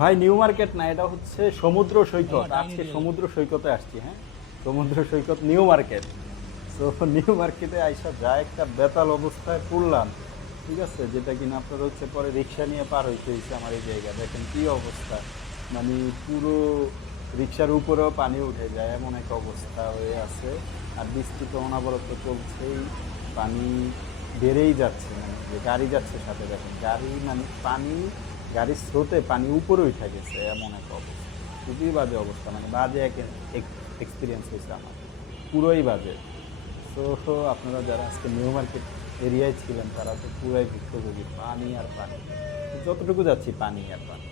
ভাই new market না, এটা হচ্ছে সমুদ্র সৈকত। আজকে সমুদ্র সৈকতে আসছি। হ্যাঁ, সমুদ্র সৈকত নিউ মার্কেট। তো নিউ মার্কেটে আইসা যা একটা বেতাল অবস্থায় পড়লাম, ঠিক আছে, যেটা কিনা আপনার হচ্ছে পরে রিক্সা নিয়ে পার হইতে হয়েছে আমার এই জায়গা। দেখেন কি অবস্থা, মানে পুরো রিক্সার উপরেও পানি উঠে যায় এমন এক অবস্থা হয়ে আছে। আর বৃষ্টি তো অনবরত চলছেই, পানি বেড়েই যাচ্ছে, মানে যে গাড়ি যাচ্ছে সাথে, দেখেন গাড়ি মানে পানি, গাড়ির স্রোতে পানি উপরে উঠে গেছে এমন এক অবস্থা। খুবই বাজে অবস্থা, মানে বাজে এক এক্সপিরিয়েন্স হয়েছে আমার, পুরোই বাজে। তো আপনারা যারা আজকে নিউ মার্কেট এরিয়ায় ছিলেন তারা তো পুরাই ভুক্তভোগী, পানি আর পানি, যতটুকু যাচ্ছি পানি আর পানি।